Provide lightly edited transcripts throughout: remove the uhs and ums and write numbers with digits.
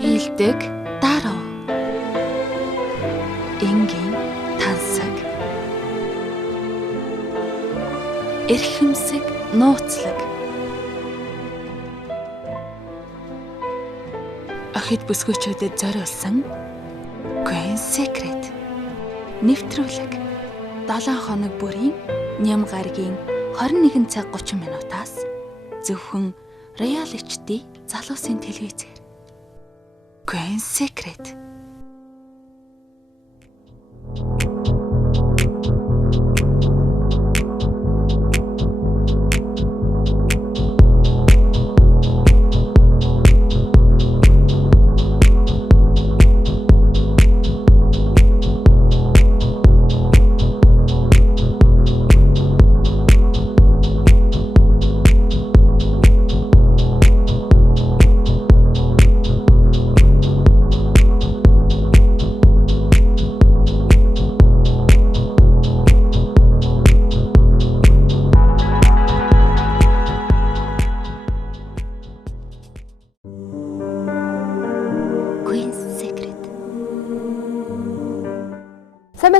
Ийдэг даруй. Энгийн тансаг. Эрхэмсэг нууцлаг. Охид бүсгүйчүүдэд зориулсан Queen Secret. Нэвтрүүлэг 7 хоног бүрийн ням гарагийн 21 цаг 30 минутаас зөвхөн Real HD залуусын телевизээр. Queen Secret.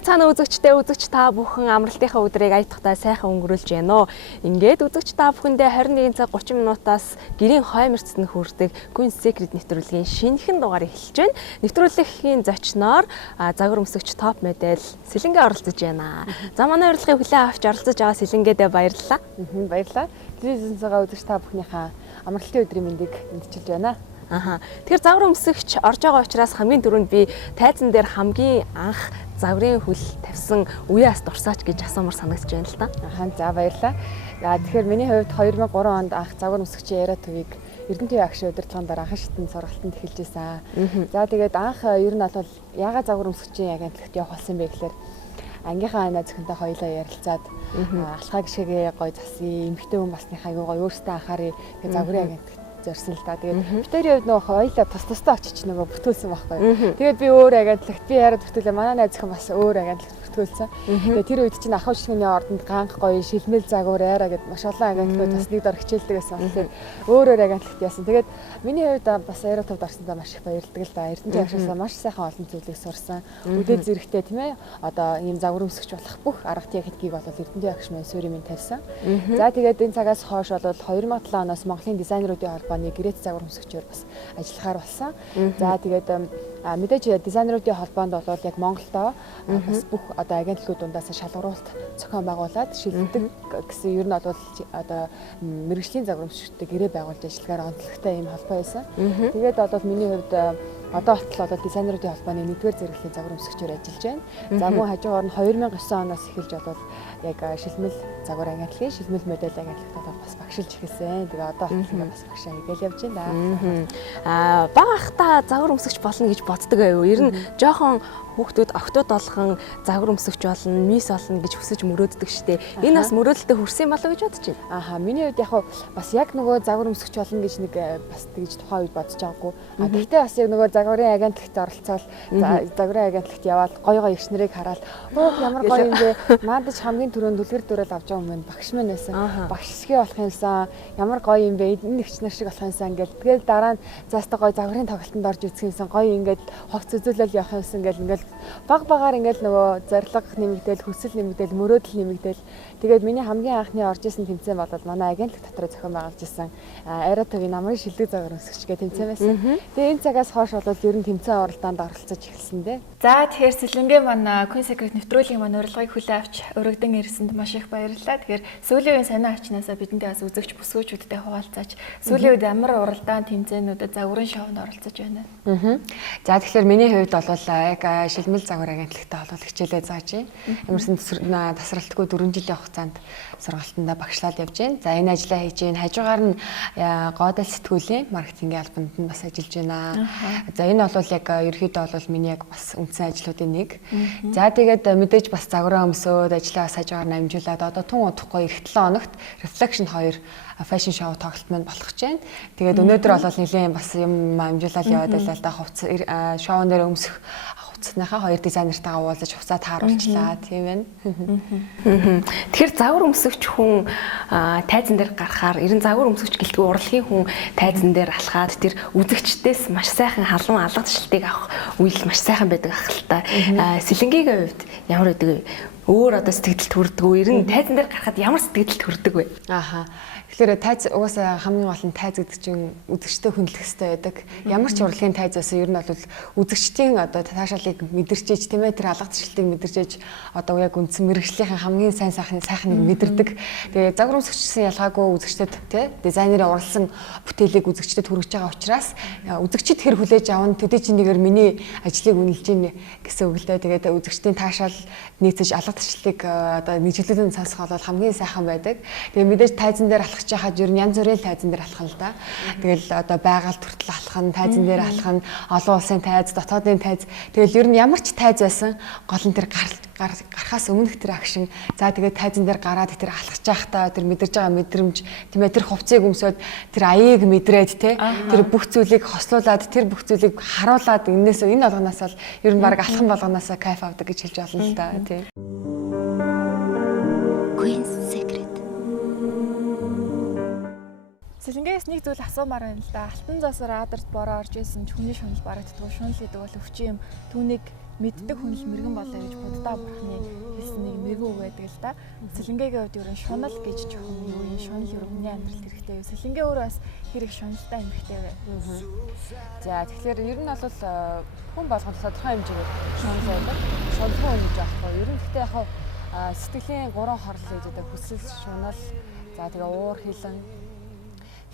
Цаана үзэгч та бүхэн амралтынхаа өдрийг аятахтай сайхан өнгөрүүлж байна уу? Ингээд үзэгч та бүхэндээ 21 цаг 30 минутаас гэрийн хойморцод нь хүрдэг Queen Secret нэвтрүүлгийн шинэхэн дугаар эхэлж байна. Нэвтрүүлгийн зочноор загвар өмсөгч топ модель Сэлэнгэ оролцож байна. За манай урилгыг хүлээн авч оролцож байгаа Сэлэнгэдээ баярлалаа. Баярлалаа. Телевизэнцээгээ үзэгч та бүхнийхээ амралтын өдрийн мэндийг мэдчилж байна. Тэгэхээр загвар өмсөгч орж байгаа учраас хамгийн түрүүнд би тайзан дээр хамгийн анх загварын хөл тавьсан үеэс дурсаач гэж асуумар санагдаж байна л да. За баярлалаа. Тэгэхээр миний хувьд 2003 онд анх загвар өмсөгчийн яриа төвийг Эрдэнэтийн агшийн удирдлагын анхан шатны сургалтанд эхэлж байсан. За тэгээд анх ер нь бол ягаад загвар өмсөгчийн агентлагт явах болсон бэ гэхээр ангийнхаа найз зөвхөнтэй хоёулаа ярилцаад алхаа гişгээ гой засъя, эмэгтэй хүн басныхаа аюу гой өөртөө анхаарыг тэгээд загварын агентлагт зорьсон л да. Тэгээд битэрийн хувьд нөгөө хоёлаа тус очиж нөгөө бүтүүлсэн байхгүй. Тэгээд би өөр агентлагт би яриад бүтээлээ. Манай найз зөвхөн бас өөр агентлагт бүтүүлсэн. Тэгээд тэр үед чинь ахуй шигний ордонд ганх гоё шилмэл загвар яараа гэд маш олон агентлагууд бас нэг дор хичээлдэг байсан. Тэгэхээр өөр агентлагт яасан. Тэгээд миний хувьд бас аэротовд орсондоо маш их баярлдаг л да. Эрдэнэтийн агшаасаа маш сайхан олон зүйлийг сурсан. Үдээ зэрэгтэй тийм ээ. Одоо ийм загвар өмсгч болох бүх арга техникийг бол Эрдэнэтийн агш маань суурийн минь тавьсан. За тэгээд энэ цагаас хойш бол 2007 оноос Монголын дизайнеруудын холбооны гэрээт загвар өмсгчээр бас ажиллахаар болсон. За тэгээд мэдээж дизайнеруудын холбоонд бол яг Монголдоо бас бүх одоо агентлагууд дундаас шалгаруулалт зохион байгуулад шилдэг гэсэн ер нь бол одоо мэргэжлийн загвар өмсгчтэй гэрээ байгуулж ажиллагаар онцлогтой ийм холбоо байсан. Тэгээд бол миний хувьд одоо болтол дизайнеруудын холбооны 1-р зэрэглэлийн загвар өмсгчээр ажиллаж байна. За мөн хажуугаар нь 2009 оноос эхэлж бол яг шилмэл загвар агентлагийн шилмэл модель агентлагт бас багшилж эхэлсэн. Тэгээ одоо болтол бас багшаа хийгээл явж байна. Багахта загвар өмсгч болно гэж боддог байв. Ер нь жоохон хүүхдүүд октод болгон загвар өмсгч болно, мис болно гэж хүсэж мөрөөддөг штеп. Энэ бас мөрөөдөлтөд хүрсэн болов гэж бодож байна. Миний хувьд яг бас яг нөгөө загвар өмсгч болно гэж нэг бас тэгж тухайн үед бодож байгаагүй. Гэхдээ бас яг нөгөө загварын агентлагт оролцоод загварын агентлагт яваад гой их нарыг хараад ямар гоё юм бэ? Наадаж хамгийн түрүүнд дүлгэр дөрөөл авч байгаа юм байна. Багш минь байсан. Багш шиг болох юмсан. Ямар гоё юм бэ? Энэ их нар шиг болох юмсан гэл. Тэгээд дараа нь заастаа гоё загварын тоглолтод орж үзэх юмсан. Гоё ингээд хогц үзүүлэл явах юмсан гэл ингээд багаар ингээд нөгөө зориг нэмэгдээл, хүсэл нэмэгдээл, мөрөөдөл нэмэгдээл. Тэгээд миний хамгийн анхны орж исэн тэмцээн бол манай агентлаг дотор зохион байгуулж исэн аэротовын намрын шилдэг загвар өмсгч гэх тэмцээн байсан. Тэгээд энэ цагаас хойш бол ер нь тэмцээн оролдоонд оролцож эхэлсэн дээ. За тэгэхээр Сэлэнгэ манай Queen Secret нэвтрүүлгийн манай урилгыг хүлээн авч өргөдөн ирсэнд маш их баярлалаа. Тэгэхээр сүүлийн үеийн санаа авчнаасаа бидэндээ бас үзэгч бүсгүйчүүдтэй хуваалцаач. Сүүлийн үед ямар уралдаан тэмцээнүүдэд загварын шоунд оролцож байна. За тэгэхээр миний хувьд бол яг шилмэл загвар агентлагтай бол хичээлээ зааж байна. Ямарсан тасралтгүй 4 жилийн хугацаанд сургалтандаа багшлаад явж байна. За энэ ажлаа хийж байна. Хажуугаар нь гойдол сэтгүүлийн маркетингийн албанд нь бас ажиллаж байна. За энэ бол яг ерөөхдөө бол миний яг бас үндсэн ажлуудын нэг. За тэгээд мэдээж бас загвараа өмсөөд ажлаа бас хажуугаар нь амжуулаад одоо тун удахгүй эх 7 хоногт Reflection 2 фэшн шоу тоглолт маань болох гэж байна. Тэгээд өнөөдөр бол нэлийн бас юм амжуулаад яваад байлаа да. Шоун дээр өмсөх хувцсныхаа хоёр дизайнертайгаа уулзаж хувцаа тааруулчлаа тийм байна. Тэгэхээр загвар өмсөгч хүн тайзан дээр гарахаар ерэн загвар өмсөгч гэлтгүй урлагийн хүн тайзан дээр алхаад тэр үзэгчдээс маш сайхан халуун алга ташлтыг авах үйл маш сайхан байдаг ахaltaа. Сэлэнгийн хувьд ямар байдаг вэ? Өөр одоо сэтгэлд хүрдэг үү? Ер нь тайзан дээр гарахад ямар сэтгэлд хүрдэг вэ? Ааха. Тэгэхээр тайз угаасаа хамгийн гол нь тайз гэдэг чинь үзэгчтэй хүндлэх хэрэгтэй байдаг. Ямар ч урлагийн тайз байсан ер нь бол үзэгчдийн одоо таашаалыг мэдэрчээж тийм ээ тэр алга ташлтыг мэдэрчээж одоо яг үндсэн мэрэгжлийн хамгийн сайхныг мэдэрдэг. Тэгээ загвар өмсөгчсөн ялгаагүй үзэгчдэд тий дизайнерын урласан бүтээлийг үзэгчдэд хүргэж байгаа учраас үзэгчд хэр хүлээж авна төдий чинь нэгээр миний ажлыг үнэлж ийн гэсэн үг л дээ. Тэгээд үзэгчдийн таашаал нийцэж алга ташлтыг одоо нийтлэлэн сонсох бол хамгийн сайхан байдаг. Тэгээ мэдээж тайзан дээр алхах хахад ер нь янз бүрийн тайзан дээр алхах л да. Тэгэл одоо байгаль хүртэл алхах нь, тайзан дээр алхах нь, олон улсын тайз, дотоодын тайз. Тэгэл ер нь ямар ч тайз байсан гол нь тэр гарахаас өмнөх тэр акшн. За тэгээд тайзан дээр гараад тэр алхаж байхдаа тэр мэдэрж байгаа мэдрэмж, тийм ээ тэр хувцсыг өмсөд тэр аяыг мэдрээд те тэр бүх зүйлийг хослуулад тэр бүх зүйлийг харуулад энэс энэ болгоноос л ер нь баг алхам болгоноос кайф авдаг гэж хэлж болно л да тий. Сэлэнгээс нэг зүйл асуумаар байна л да. Алтан зоосоор адарт бороо орж исэн ч хүний шунал барагддаг. Шунал гэдэг бол өвчин юм. Түүнийг мэддэг хүн л мэрэгэн болоо гэж Буддаа бурхны хэлсэн нэг мэрэгэн үг байдаг л да. Сэлэнгээгийн хувьд ер нь шунал гэж жоохон юу юм. Шунал ер нь хүний амьдралд хэрэгтэй юу? Сэлэнгээ өөрөө бас хэрэг шуналтай юм хэрэгтэй вэ? За тэгэхээр ер нь бол хүн болгонд тодорхой хэмжээгээр шунал байдаг. Шунал хүн гэж аахгүй. Ер нь гэхдээ яг сэтгэлийн 3 хорлол гэж байдаг. Хүсэл, шунал, за тэгээ уур хилэн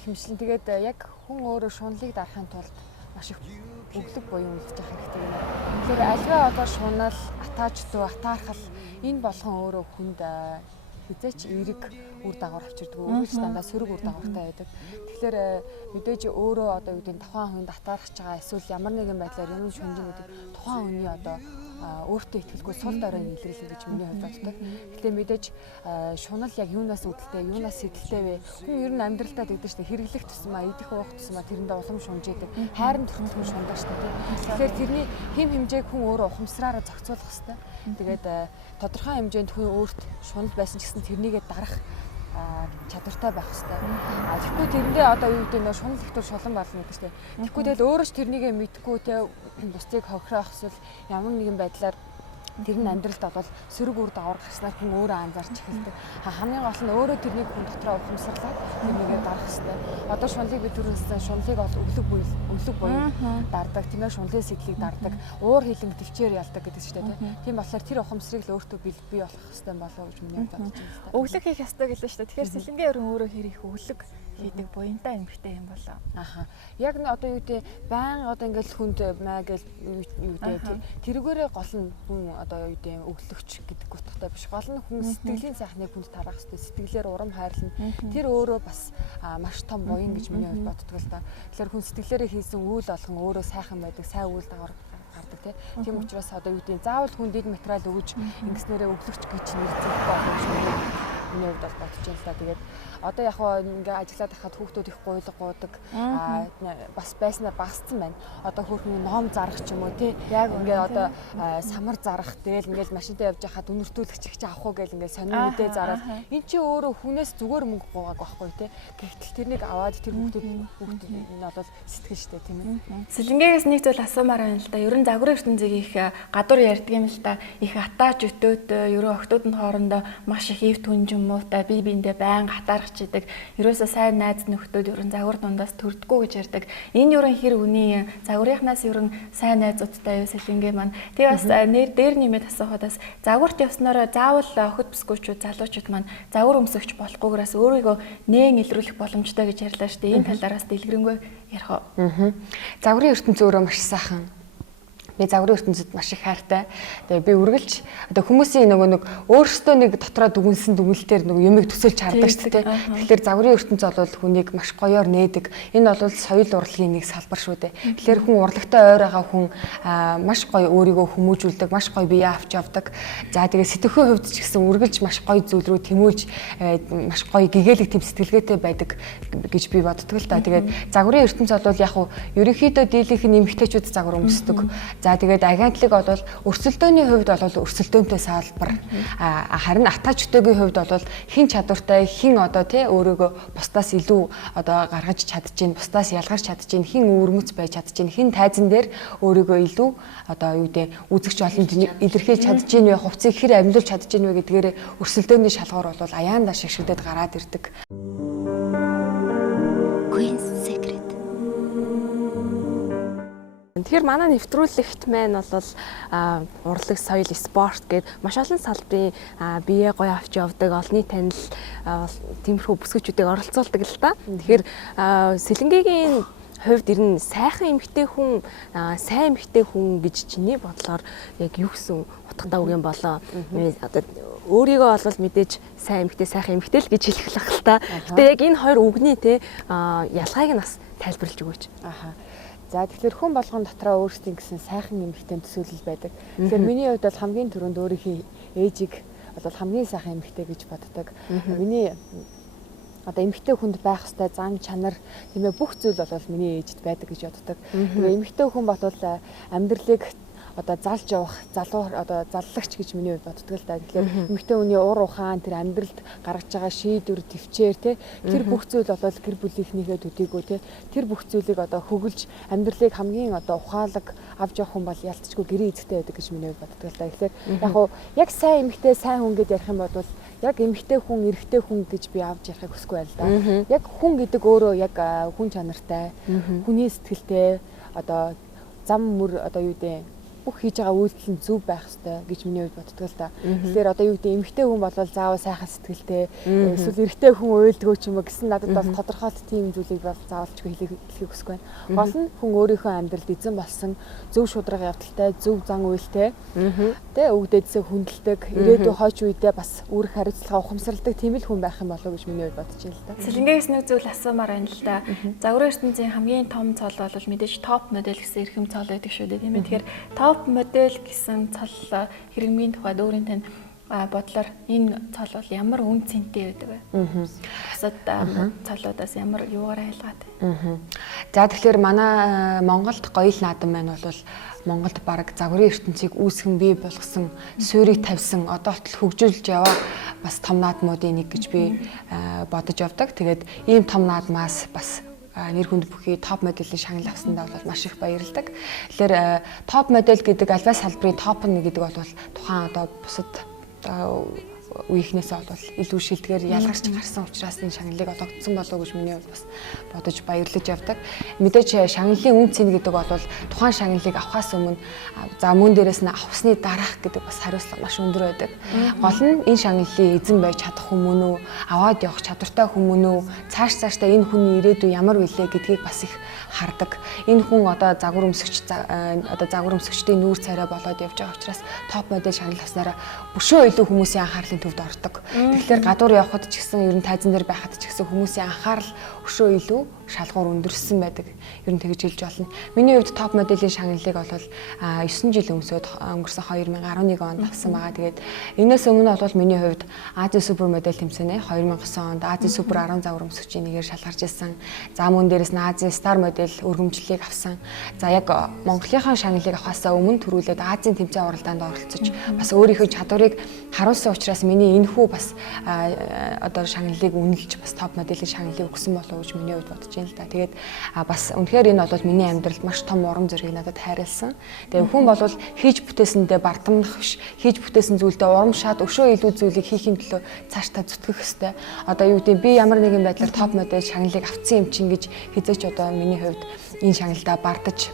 хэмжлэн тэгээд яг хүн өөрөө шунлыг дарахын тулд маш их өглөг буюу үлдэж явах хэрэгтэй юм. Тэгэхээр альва одоо шунал, атаачдуу, атаархал энэ болгон өөрөө хүнд хизээч эерэг үр дагавар авчирдаг. Өөрөөс дандаа сөрөг үр дагавартай байдаг. Тэгэхээр мэдээж өөрөө одоо юу гэдэг тухайн хүнд атаархаж байгаа эсвэл ямар нэгэн байдлаар юм шунжин гэдэг тухайн хүний одоо өөртөө итгэлгүй сул дорой илэрлэн гэж миний хувьд боддог. Гэхдээ мэдээж шунал яг юунаас үүдэлтэй, юунаас сэтэлтэй вэ? Хүн ер нь амьдралдаа гэдэг чинь хэрэглэх тусмаа, идэх уух тусмаа тэрэндээ улам шунж идэг. Хайрын төрөлхөн шундаг шүү дээ. Тэгэхээр тэрний хэм хэмжээг хүн өөрөө ухамсараараа зохицуулах хэрэгтэй. Тэгээд тодорхой хэмжээнд хүн өөрт шунал байсан ч гэсэн тэрнийгээ дарах чадвартай байх хэрэгтэй. Тэгэхгүй тэрэндээ одоо юу гэдэг нөө шунал ихтер шулан болно гэдэг чинь. Тэгэхгүй тэгэл өөрөө ч тэрнийгээ мэдгүй те бусдыг хохирох эсвэл ямар нэгэн байдлаар тэр нь амьдралд бол сөрөг үр дагавар гарснаар хүн өөрөө анзаарч эхэлдэг. Хамгийн гол нь өөрөө тэрнийг хүн дотроо ухамсарлаад тэрнийгээ дарах хэрэгтэй. Одоо шунлыг би түрүүнсэн шунлыг бол өглөг буюу дардаг, тийм ээ шунлын сэтлийг дардаг, уур хилэнг төвчээр ялдаг гэдэг чинь тийм болохоор тэр ухамсарыг л өөртөө бий болох хэрэгтэй болоо гэж миний бодож байна. Өглөг хийх ёстой гэлээ шүү дээ. Тэгэхээр сэлэнгээ өрн өөрөө хэр их өглөг хийдэг буянтай эмэгтэй юм болоо. Яг н одоо юу гэдэг байн одоо ингээл хүнд маа гэл юу гэдэг тэрүүгээрээ гол нь хүн одоо юу гэдэг өглөгч гэдэг утгатай биш. Гол нь хүн сэтгэлийн сайхныг хүнд тарах хэрэгтэй. Сэтгэлээр урам хайрлна. Тэр өөрөө бас маш том буян гэж миний хувьд боддог л да. Тэгэхээр хүн сэтгэлээрээ хийсэн үйл болгон өөрөө сайхан байдаг, сайн үйл дагавар гардаг тийм учраас одоо юу гэдэг заавал хүн дэд материал өгж ингэснээрээ өглөгч гэж нэрлэх болох юм шиг миний хувьд бол бодож байна л да. Тэгээд одоо яг ингээ ажиллаад байхад хүүхдүүд их гуйлга гуудаг бас байснаа багассан байна. Одоо хүүхний ном зарах ч юм уу тий яг ингээ одоо самар зарах тэгэл ингээл машинтай явж байхад үнэртүүлэгч их ч авах уу гэл ингээ сонир мэдээ зараад эн чи өөрөө хүнээс зүгээр мөнгө гуугааг байхгүй тий. Гэхдээ тэрнийг аваад тэр хүүхдүүд нь бол сэтгэл штэ тийм ээ. Сэлэнгээс нэг зүйл асуумаар байна л да. Ерөн загварын ертөнцийг их гадуур ярьдаг юм л да. Их атаач өтөөд ерөн охтуудын хоорондоо маш их ив түнжин муутай бие биендээ байн хатаарч идэг. Ерөөсөө сайн найз нөхдөд ерөн загвар дундаас төрдгөө гэж ярьдаг. Энэ ерөн хэр үний загварынхнаас ерөн сайн найзуудтай юу сэлэнгээ маань. Тэгээ бас дээр нэмээд асуухад бас загварт явснараа заавал охид бүсгүүчүүд залуучууд маань загвар өмсөгч болохгүйгээс өөрийгөө нээн илрүүлэх боломжтой гэж ярьлаа шүү дээ. Энэ талаараас дэлгэрэнгүй ярих уу? Загварын ертөнц өөрөө маш сайхан. Би загварын ертөнцид маш их хайртай. Тэгээ би үргэлж одоо хүмүүсийн нэг өөрсдөө нэг дотроо дүгнсэн дүгнэлтээр юмыг төсөөлж хардаг шүү дээ. Тэгэхээр загварын ертөнц бол хүнийг маш гоёор нээдэг. Энэ бол соёл урлагийн нэг салбар шүү дээ. Тэгэхээр хүн урлагтай ойр байгаа хүн маш гоё өөрийгөө хүмүүжүүлдэг, маш гоё биеэ авч явдаг. За тэгээ сэтгэхийн хувьд ч гэсэн үргэлж маш гоё зүйл рүү тэмүүлж маш гоё гэгээлэг тэм сэтгэлгээтэй байдаг гэж би боддог л да. Тэгээд загварын ертөнц бол яг ерөнхийдөө дийлийнх нь эмэгтэйчүүд загвар өмсдөг. За тэгээд агентлаг бол өрсөлдөөний хувьд бол өрсөлдөөнтэй салбар. Харин атгаач хөтөөгийн хувьд бол хин чадвартай, хин одоо тий өөрийгөө бусдаас илүү одоо гаргаж чадчихээн, бусдаас ялгарч чадчихээн, хин өвөрмөц байж чадчихээн, хин тайзан дээр өөрийгөө илүү одоо юу гэдэг үзэгч олон илэрхийлж чадчихээн вэ, хувцсыг хэр амьлуулж чадчихээн вэ гэдгээр өрсөлдөөний шалгуур бол аяанда шигшгдэд гараад ирдэг. Queen's Secret. Тэгэхээр манай нэвтрүүлэгт маань бол урлаг, соёл, спорт гээд маш олон салбарын бие гоё авч явдаг, олонний танил тиймэрхүү бүсгүйчүүдийг оролцуулдаг л да. Тэгэхээр Сэлэнгээгийн хувьд ер нь сайхан эмэгтэй хүн, сайн эмэгтэй хүн гэж чиний бодлоор яг юу гэсэн утгатай үг юм болоо? Одоо өөрийгөө бол мэдээж сайн эмэгтэй, сайхан эмэгтэй л гэж хэлэх л ахал та. Гэтэ яг энэ хоёр үгний те ялгааг нь бас тайлбарлаж өгөөч. За тэгэхээр хүн болгон дотроо өөрсдийн гэсэн сайхан эмэгтэй төсөөлөл байдаг. Тэгэхээр миний хувьд бол хамгийн түрүүнд өөрийнхөө ээжийг бол хамгийн сайхан эмэгтэй гэж боддог. Миний одоо эмэгтэй хүнд байх ёстой зан чанар тийм ээ бүх зүйл бол миний ээжид байдаг гэж боддог. Тэгээ эмэгтэй хүн бол амьдралыг одоо залж явах залуу одоо заллагч гэж миний хувьд боддог л да. Тэгэхээр эмэгтэй хүний ур ухаан тэр амьдралд гаргаж байгаа шийдвэр төвчээр тэр бүх зүйл бол гэр бүлийнхнийхээ төдийгүй тэр бүх зүйлийг одоо хөглж амьдралыг хамгийн одоо ухаалаг авч явах хүн бол ялцчгүй гэрээ эзэгтэй байдаг гэж миний хувьд боддог л да. Тэгэхээр яг уу яг сайн эмэгтэй сайн хүн гэдээ ярих юм бол яг эмэгтэй хүн, эрэгтэй хүн гэж би авч ярихыг хүсэхгүй байл да. Яг хүн гэдэг өөрөө яг хүн чанартай, хүний сэтгэлтэй одоо зам мөр одоо юу гэдэг бүх хийж байгаа үйлдэл нь зөв байх ёстой гэж миний хувьд боддог л да. Тэгэхээр одоо юу гэдэг эмэгтэй хүн бол заавал сайхан сэтгэлтэй, эсвэл эрэгтэй хүн уйлдгөө ч юм уу гэсэн надад бол тодорхойлт тийм зүйлийг бол заавалчгүй хэлхийг хүсэхгүй байна. Гол нь хүн өөрийнхөө амьдралд эзэн болсон зөв шударга явдалтай, зөв зан үйлтэй, тэ өвгдөөдсөө хүндэлдэг, ирээдүйн хойч үедээ бас үүрэг хариуцлага ухамсарладаг тийм л хүн байх юм болов уу гэж миний хувьд бодож байна л да. Сэлэнгээс нэг зүйл асуумаар байна л да. Загварын ертөнцийн хамгийн том цол бол мэдээж топ модель гэсэн эрхэм цол байдаг шүү дээ, тийм ээ. Тэгэхээр топ модель гэсэн цол хэрэгмийн тухайд өөрийн тань бодлоор энэ цол бол ямар үн цэнтэй байдаг вэ? Бусад цолоодоос ямар юугаар айлгаатай? За тэгэхээр манай Монголд гоёл наадам байна бол Монголд баг загварын ертөнцийг үүсгэн бий болгосон, суурийг тавьсан, одоотл хөгжүүлж яваа бас том наадмуудын нэг гэж би бодож явдаг. Тэгээд ийм том наадмаас бас нэр хүнд бүхий топ моделийн шагнал авсандаа бол маш их баярлдаг. Тэгэхээр топ модель гэдэг альва салбарын топ нь гэдэг бол тухайн одоо бусад үеийнхнээсээ бол илүү шилдгээр ялгарч гарсан учраас энэ шагналыг олгогдсон болов уу гэж миний хувьд бас бодож баярлаж явдаг. Мэдээж шагналын үн цэн гэдэг бол тухайн шагналыг авахаас өмнө за мөн дээрээс нь авсны дараах гэдэг бас хариуцлага маш өндөр байдаг. Гол нь энэ шагналын эзэн байж чадах хүн мөн үү, аваад явах чадвартай хүн мөн үү, цаашдаа энэ хүний ирээдүй ямар вүлээ гэдгийг бас их хардаг. Энэ хүн одоо загвар өмсөгчдийн нүүр царай болоод явж байгаа учраас топ модель шагнал авснараа бөшөө илүү хүмүүсийн анхаарлын төвд ордог. Тэгэхээр гадуур явхад ч гэсэн ер нь тайзан дээр байхад ч гэсэн хүмүүсийн анхаарал өшөө илүү шалгуур өндөрсөн байдаг. Ер нь тэгж хэлж болно. Миний хувьд топ моделийн шагналыг бол 9 жил өнгөрсөн 2011 онд авсан байгаа. Тэгээд энэс өмнө бол миний хувьд Азийн супер модель тэмцээнэ 2009 онд Азийн супер 10 загвар өмсөгчийн нэгээр шалгарч ирсэн. За мөн дээрээс нь Азийн стар модель өргөмжлөлийг авсан. За яг Монголынхаа шагналыг авахаасаа өмнө төрүүлээд Азийн тэмцээн уралдаанд оролцож бас өөрийнхөө чадварыг харуулсан учраас миний энэхүү бас одоо шагналыг үнэлж бас топ моделийн шагналыг өгсөн болов уу гэж миний хувьд бодож байна л да. Тэгээд бас үнэхээр энэ бол миний амьдралд маш том урам зориг надад хайрлсан. Тэгээд хүн бол хийж бүтээсэндээ бардамнах биш, хийж бүтээсэн зүйлдээ урамшаад өшөө илүү зүйлийг хийхин төлөө цаашдаа зүтгэх ёстой. Одоо юу гэдэг би ямар нэгэн байдлаар топ модель шагналыг авсан юм чинь гэж хизээч одоо миний хувьд энэ шагналдаа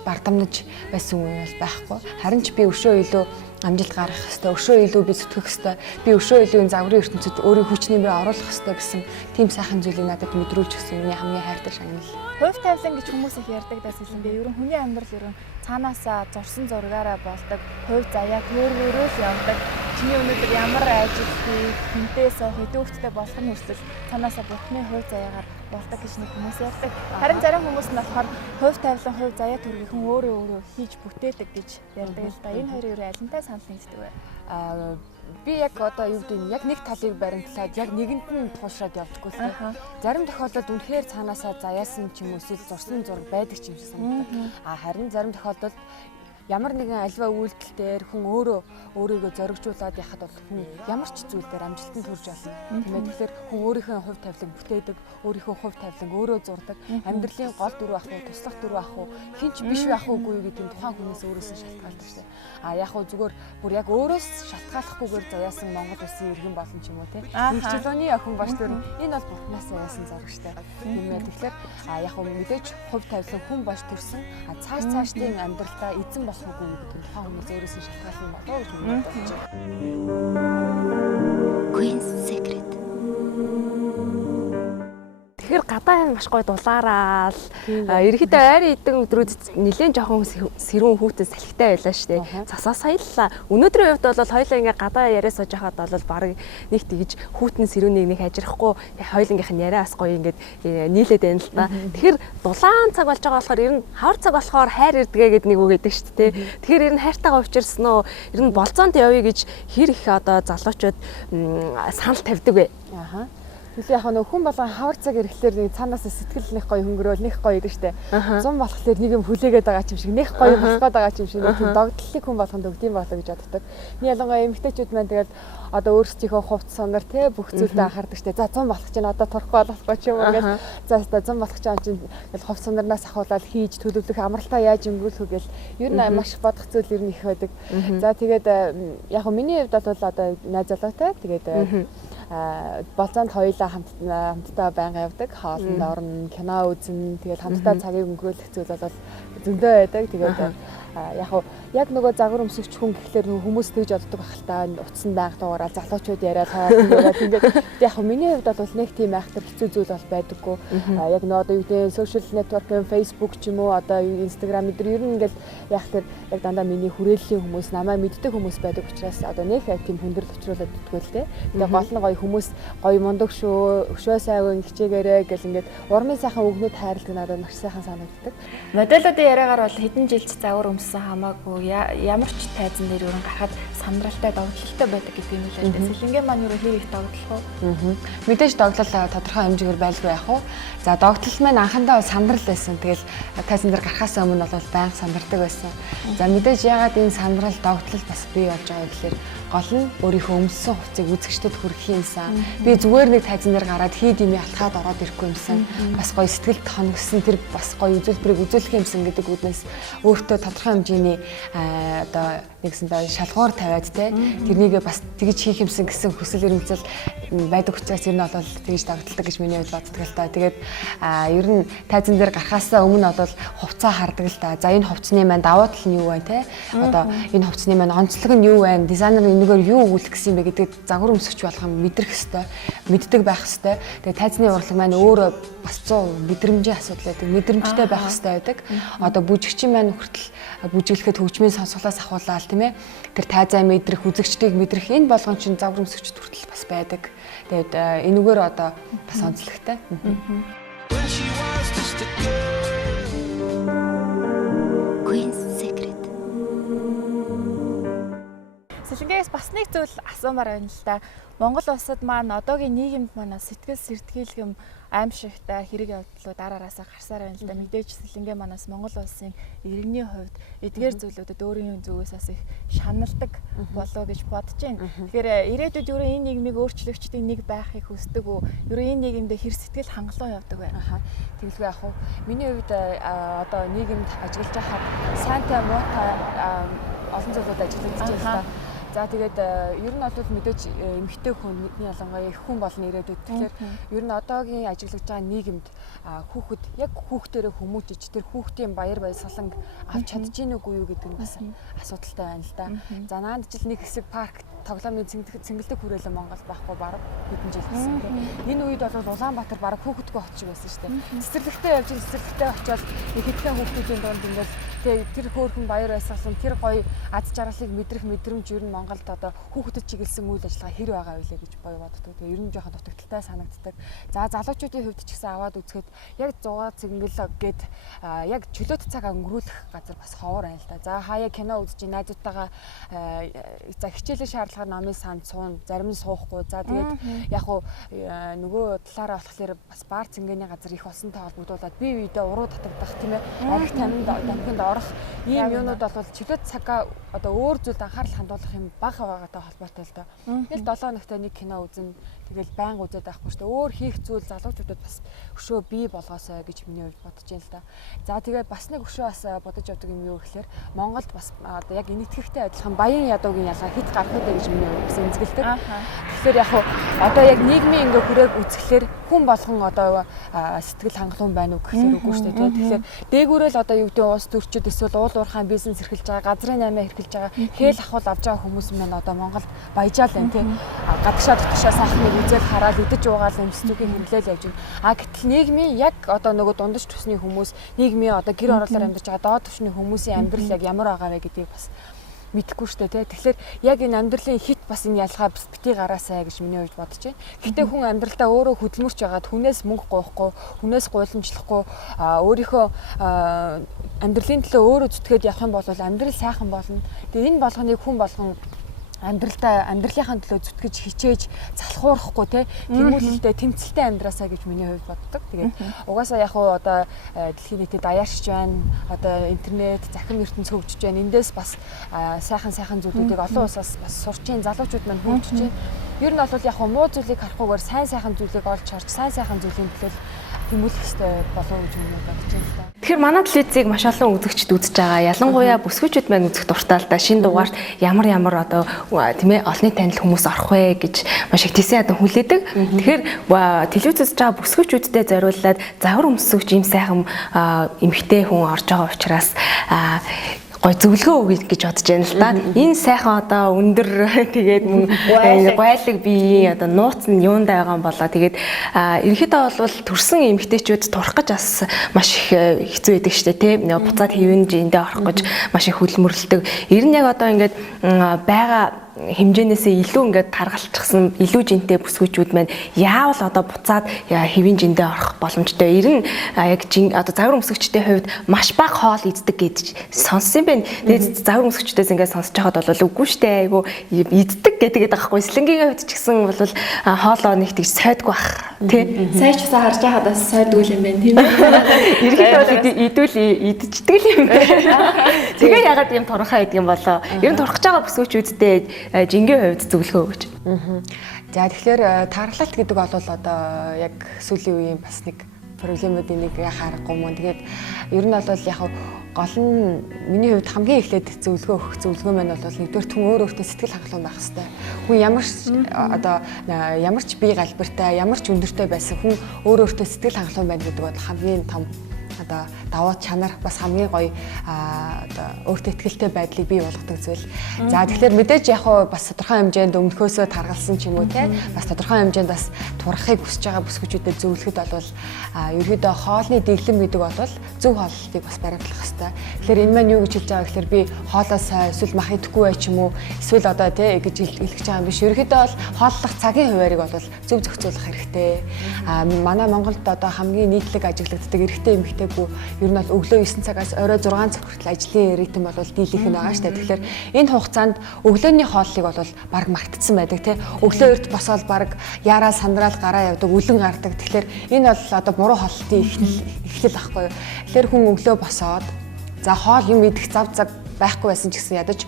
бардамнаж байсан үе бол байхгүй. Харин ч би өшөө илүү амжилт гаргах ёстой, өшөө илүү би зүтгэх ёстой, би өшөө илүү энэ загварын ертөнцид өөрийн хүчний бие оруулах ёстой гэсэн тийм сайхан зүйлийг надад мэдрүүлж өгсөн миний хамгийн хайртай шагнал. Хувь тавилан гэж хүмүүс их ярьдаг даа Сэлэнгээ. Ерөн хүний амьдрал ерөн цаанаасаа зурсан зургаараа болдог, хувь заяа төөргөөрөө л явдаг. Чиний өнөөдөр ямар ажил хийх, хинтээс хөдөөцтэй болох нь хүртэл цаанаасаа бурхны хувь заяагаар болдог гэж нэг хүмүүс ярьдаг. Харин зарим хүмүүс нь болохоор хувь тавилан, хувь заяа төргийнхэн өөрөө хийж бүтээдэг гэж ярьдаг л да. Энэ хоёрын ерөө алинтай санал нэгддэг вэ? Би яг одоо юу гэдэг нь яг нэг талыг баримтлаад яг нэгэнд нь туушраад явдаггүй л тийм. Зарим тохиолдолд үнэхээр цаанаасаа заяасан ч юм уу эсвэл зурсан зураг байдаг ч юм шиг санагдав. Харин зарим тохиолдолд ямар нэгэн альва үйлдэл дээр хүн өөрийгөө зоригжуулаад яхад бол хүн ямар ч зүйл дээр амжилтанд хүрч болно. Тийм ээ. Тэгэхээр хүн өөрийнхөө хувь тавилан бүтээдэг, өөрийнхөө хувь тавилан өөрөө зурдаг, амьдралын гол дүр ах уу, туслах дүр ах уу, хинч биш байх уугүй гэдэг нь тухайн хүнээс өөрөөс нь шалтгаалдаг шээ. Яг уу зүгээр бүр яг өөрөөс шалтгааллахгүйгээр заяасан Монгол улсын иргэн болон ч юм уу те. Нэгчлөөний охин баш төр энэ бол бурхнаас заяасан зориг шээ. Тийм ээ. Тэгэхээр яг уу мэдээж хувь тавилан хүн баш төрсөн цаашдын амьдралдаа эзэн болох үгүй гэдэг нь тухайн хүмүүс өөрөөс нь шалтгаалсан юм болоо гэж бодож байна. Queen's Secret. Тэгэхээр гадаа маш гоё дулаараа л ерөөхдөө айрын эдэн өдрүүд нэлээд жоохон сэрүүн хүүтэн салхитай байлаа шүү дээ. Засаа саяллаа. Өнөөдрийн хувьд бол хоёлаа ингээ гадаа яриа сууж байхад бол баг нэг тэгж хүүтэн сэрүүнийг нэг ажирахгүй хоёлынгийнх нь яриа бас гоё ингээд нийлээд байна л та. Тэгэхээр дулаан цаг болж байгаа болохоор ер нь хавар цаг болохоор хайр ирдэгэ гэдэг нэг үг гэдэг шүү дээ. Тэгэхээр ер нь хайртайгаа уулзсан уу? Ер нь болцоонд явъя гэж хэр их одоо залуучууд санал тавьдаг вэ? Тэгэл яг нөх хүн болгон хавар цаг ирэхлээр нэг цаанаас сэтгэл нэх гоё хөнгөрөөл нэх гоё гэдэг штэ. 100 болохлээр нэг юм хүлээгээд байгаа ч юм шиг нэх гоё болох гээд байгаа ч юм шиг нэг тийм догтлыг хүн болгонд өгдөм болоо гэж боддог. Би ялангуяа эмэгтэйчүүд маань тэгэл одоо өөрсдийнхөө хувцс сонор те бүх зүйлдээ анхаардаг штэ. За 100 болох чинь одоо торхгүй болохгүй ч юм уу гэж. За 100 болох чинь ингээл хувцс сонорнаас ахуулаад хийж төлөвлөх амралтаа яаж өнгөрүүлэх вэ гэл ер нь маш бодох зүйл ер нь их байдаг. За тэгээд яг миний хувьд бол одоо найз залуутай тэгээд болцоонд хоёулаа хамтдаа байнга явдаг. Хоолнд орно, кино үзэн, тэгээд хамтдаа цагийг өнгөрүүлэх зүйл бол зөндөө байдаг. Тэгээд яг нөгөө загвар өмсөгч хүн гэхлээр хүмүүс тэгж боддог байх л та утсан байнга дуурал залуучууд яриад хаяад ингээд яг миний хувьд бол нэг тийм айхтар хэцүү зүйл бол байдаггүй. Яг нөгөө одоо юу гэдэг сошиал нэтворкын Facebook ч юм уу одоо Instagram эдгээр ер нь ингээд айхтар яг дандаа миний хүрээллийн хүмүүс намайг мэддэг хүмүүс байдаг учраас одоо нэг тийм хүндрэл учруулад дутгүй л те. Тэгээ гол нь гоё хүмүүс гоё мундаг шүү, өшөө сайгүй хичээгээрээ гэл ингээд урмын сайхан өгнөд хайрладаг надад маш сайхан санагддаг. Моделуудын яриагаар бол хэдэн жилч загвар өмссөн хамаагүй ямар ч тайзан дээр өрн гарахад сандралтай догтлолтой байдаг гэдэг юм л дээ. Сэлэнгээ маань юу хэр их догтлох вэ? Мэдээж догтлол тодорхой хэмжээгээр байлгүй яах вэ? За догтлол маань анхандаа сандрал байсан. Тэгэл тайзан дээр гарахаас өмнө бол байнга сандардаг байсан. За мэдээж ягаад энэ сандрал догтлол бас бий болж байгаа гэхээр гол нь өөрийнхөө өмссөн хувцсыг үзэгчдэд хүргэх юмсан. Би зүгээр нэг тайзан дээр гараад хийд юм алтгаад ороод ирэхгүй юмсан. Бас гоё сэтгэлд хоногсон тэр бас гоё үзүүлбэрийг үзүүлэх юмсан гэдэг үднээс өөртөө тодорхой хэмжээний одоо нэгсэндээ шалгуур тавиад те тэрнийг бас тэгж хийх юмсан гэсэн хүсэл эрмэлзэл байдаг учраас ер нь бол тэгж дагталдаг гэж миний хувьд боддог л та. Тэгээд ер нь тайзан дээр гарахаасаа өмнө бол хувцас хардаг л та. За энэ хувцсны маань давуу тал нь юу вэ те? Одоо энэ хувцсны маань онцлог нь юу вэ? Дизайнер энэгээр юу өгүүлэх гэсэн юм бэ гэдэг загвар өмсөгч болгон мэдрэх хэвээр, мэддэг байх хэвээр. Тэгээд тайзны урлаг маань өөрөө бас 100 мэдрэмжийн асуудал байдаг. Мэдрэмжтэй байх хэвээр байдаг. Одоо бүжигчин маань хүртэл бүжиглэхэд хөгжмийн сонсголоос ахуулаад тийм ээ. Тэр тайзаа мэдрэх, үзэгчдийг мэдрэх энэ болгон чинь загвар өмсөгчд хүртэл бас байдаг. Тэгээд энэгээр одоо бас онцлогтой. Queen's Secret. Сэлэнгээс бас нэг зүйл асуумаар байна л да. Монгол улсад маань одоогийн нийгэмд манай сэтгэл сэртгийлгэм аимшигтай хэрэг явдлууд араараасаа гарсаар байна л да. Мэдээж Сэлэнгээ манаас Монгол улсын иргэний хувьд эдгээр зүйлүүдэд өөрийн зүгээс бас их шаналдаг болоо гэж бодож байна. Тэгэхээр ирээдүйд юу энэ нийгмийг өөрчлөгчдийн нэг байхыг хүсдэг үү? Юу энэ нийгэмдээ хэр сэтгэл хангалуун явдаг вэ? Тэгэлгүй яах вэ? Миний хувьд одоо нийгэмд ажиллаж байхад сайнтай муутай олон зүйлүүд ажиллаж байгаа. За тэгээд ер нь бол мэдээж эмэгтэй хүн бидний ялангуяа их хүн болно ирээдүйд. Тэгэхээр ер нь одоогийн ажиллаж байгаа нийгэмд хүүхэд яг хүүхдэрээ хүмүүжиж тэр хүүхдийн баяр баясгалан авч чадчих нүггүй юу гэдэг нь бас асуудалтай байна л да. За наанд жил нэг хэсэг парк тоглоомын цэнгэлдэг хүрээлэн Монгол байхгүй бараг хэдэн жил гэсэн. Энэ үед бол Улаанбаатар бараг хүүхэдгүй хот шиг байсан шүү дээ. Цэцэрлэгтэй явж цэцэрлэгтэй очиод нэг хэдхэн хүүхдүүдийн дунд ингээд тэр хөөрхөн баяр баясгалан тэр гоё аз жаргалыг мэдрэх мэдрэмж ер нь Монголд одоо хүүхдэд чиглэсэн үйл ажиллагаа хэр байгаа вэ гэж гоё боддог. Тэгээ ер нь жоохон дутагдaltaй санагддаг. За залуучуудын хувьд ч гэсэн аваад үзэхэд яг 100 цэнгэл гээд яг чөлөөт цаг өнгөрүүлэх газар бас ховор байна л да. За хаяа кино үзэж найзуудтайгаа за хичээлээ шаардлагаар номын санд суун, зарим нь суухгүй. За тэгээд яг уу нөгөө талаараа болохоор бас баар цэнгэний газар их олсонтой холбогдуулаад бие биедээ уруу татагдах тийм ээ. Арх таминд дампинд орох ийм юмнууд бол чөлөөт цагаа одоо өөр зүйлд анхаарал хандуулах юм бага байгаатай холбоотой л доо. Тэгэл 7 хоногт нэг кино үзэн тэгэл байнга үзээд байхгүй шүү дээ. Өөр хийх зүйл залуучуудад бас өшөө бий болгоосой гэж миний хувьд бодож байна л да. За тэгээд бас нэг өшөө бас бодож явдаг юм юу гэхээр Монголд бас одоо яг энэтхэгтэй адилхан баян ядуугийн ялгаа хэд гарах вэ гэж миний хувьд бас эмзэгэлдэг. Тэгэхээр яг одоо яг нийгмийн ингээ хүрээг үзэхлээр хүн болгон одоо сэтгэл хангалуун байна уу гэхээр үгүй шүү дээ. Тэгэхээр дээгүүрэл одоо юу гэдэг улс төрчид эсвэл уул уурхаан бизнес эрхэлж байгаа, газрын наймаа эрхэлж байгаа, хээл ахуул авч байгаа хүмүүс маань одоо Монголд баяжаал байна тий. Гадагшаа дотгошоо сайхныг үзэл хараад идэж уугаал эмсцүүхийг хэрэглээл явж байна. Гэтэл нийгмийн яг одоо нөгөө дундаж төсний хүмүүс, нийгмийн одоо гэр ороолоор амьдарч байгаа доод түвшний хүмүүсийн амьдрал яг ямар байгаа вэ гэдгийг бас мэдэхгүй шүү дээ тий. Тэгэхээр яг энэ амьдралын хит бас энэ ялгаа бас бити гараасай гэж миний хувьд бодож байна. Гэхдээ хүн амьдралдаа өөрөө хөдөлмөрч байгаад хүнээс мөнгө гоохгүй, хүнээс гуйламжлахгүй, өөрийнхөө амьдралын төлөө өөрөө зүтгээд явах юм бол амьдрал сайхан болно. Тэгээ энэ болгоныг хүн болгон амьдралынхаа төлөө зүтгэж хичээж залхуурахгүй те тэмүүлэлтэй тэмцэлтэй амьдраасаа гэж миний хувьд боддог. Тэгээд угаасаа яг уу одоо дэлхийн нийтэд даяарч байна. Одоо интернет, захин ертөнц хөгжиж байна. Эндээс бас сайхан зүйлүүдийг олон улсаас бас сурчин залуучууд маань хөгжиж байна. Ер нь бол яг муу зүйлийг харахгүйгээр сайн зүйлийг олж харж сайн зүйлийн төлөө тэмүүлэх хэрэгтэй болов гэж миний бодож байна л да. Тэгэхээр манай телевизийг маш олон үзэгчд үзэж байгаа. Ялангуяа бүсгүйчүүд маань үзэх дуртай л да. Шинэ дугаарт ямар одоо тийм ээ олонний танил хүмүүс орох вэ гэж маш их тийсэн ядан хүлээдэг. Тэгэхээр телевиз үзэж байгаа бүсгүйчүүдэд зориуллаад загвар өмсгөж ийм сайхан эмэгтэй хүн орж байгаа учраас гой зөвлөгөө өгье гэж бодож байна л да. Энэ сайхан одоо өндөр тэгээд гуайлаг бие одоо нууц нь юундаа байгаа юм болоо. Тэгээд ерөнхийдөө бол төрсэн эмэгтэйчүүд турах гэж бас маш их хэцүү байдаг штэ тийм. Буцаад хэвэн жиндээ орох гэж маш их хөдөлмөрлөдөг. Ер нь яг одоо ингээд байгаа хэмжээнээсээ илүү ингээд таргалчихсан илүү жинтэй бүсгүйчүүд маань яавал одоо буцаад хэвийн жиндээ орох боломжтой. Ер нь яг одоо загвар өмсгчдийн хувьд маш бага хоол иддэг гэж сонссон юм байна. Тэгээд загвар өмсгчдээс ингээд сонсож байхад бол үгүй штэ айгу иддэг гэдэг байхгүй. Слэнгийн хувьд ч гэсэн бол хоолоо нэг тийч сойдгүй бах тий. Сайн ч усаа харж байхад бас сойдгүй юм байна тийм ээ. Ерөнхийдөө бол идчихдэг юм байна. Тэгээ ягаад юм турхаа гэдэг юм болоо. Ер нь турхаж байгаа бүсгүйчүүдтэй жингийн хувьд зөвлөгөө өгч. За тэгэхээр тархалт гэдэг бол одоо яг сүүлийн үеийн бас нэг проблемуудын нэг харахгүй мөн. Тэгээд ер нь бол яг гол нь миний хувьд хамгийн эхлээд зөвлөгөө маань бол нэгдүгээр хүн өөртөө сэтгэл хангалуун байх хэрэгтэй. Хүн ямар ч бие галбиртай, ямар ч өндөртэй байсан хүн өөртөө сэтгэл хангалуун байна гэдэг бол хамгийн том одоо даваа чанар бас хамгийн гоё одоо өөртөө ихтэй байдлыг бий болгодог зүйл. За тэгэхээр мэдээж яг бас тодорхой хэмжээнд өмнөхөөсөө таргалсан ч юм уу те бас тодорхой хэмжээнд бас турахыг хүсэж байгаа бүсгүйчүүдэд зөвлөхөд бол ерөөдөө хоолны дэглэм гэдэг бол зөв хооллолтыг бас баримтлах хэрэгтэй. Тэгэхээр энэ маань юу гэж хэлж байгаа гэхээр би хоолоо сайн эсвэл мах идэхгүй бай ч юм уу эсвэл одоо те гэж хэлж байгаа юм биш. Ерөөдөө бол хооллох цагийн хуваарийг бол зөв зохицуулах хэрэгтэй. Манай Монголд одоо хамгийн нийтлэг ажиглагддаг эрэгтэй эмэгтэй ер нь бол өглөө 9 цагаас орой 6 цаг хүртэл ажлын ритм бол дийлэх нь байгаа шүү дээ. Тэгэхээр энэ хугацаанд өглөөний хооллыг бол баг мартцсан байдаг тий. Өглөө эрт босоод баг яараа сандраал гараа явдаг, үлэн гардаг. Тэгэхээр энэ бол одоо буруу хооллолтын эхлэл байхгүй юу. Тэгэхээр хүн өглөө босоод за хоол юм идэх зав цаг байхгүй байсан ч гэсэн ядаж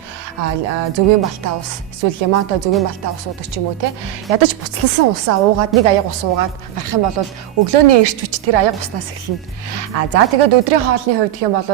зөвгийн балтай ус эсвэл лимонтой зөвгийн балтай ус уудаг ч юм уу те ядаж буцлалсан усаа уугаад нэг аяг ус уугаад гарах юм бол өглөөний эрч хүч тэр аяг уснаас эхэлнэ. За тэгээд өдрийн хоолны хувьд гэх юм бол